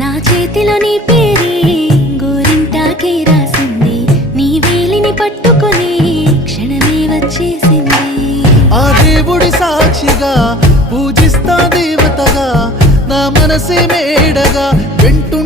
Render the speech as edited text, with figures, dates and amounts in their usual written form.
నా చేతిలో నీ పేరే గోరింటాకే రాసింది, నీ వేలిని పట్టుకొని క్షణమే వచ్చేసింది. ఆ దేవుడి సాక్షిగా పూజిస్తా దేవతగా, నా మనసే మేడగా వింటు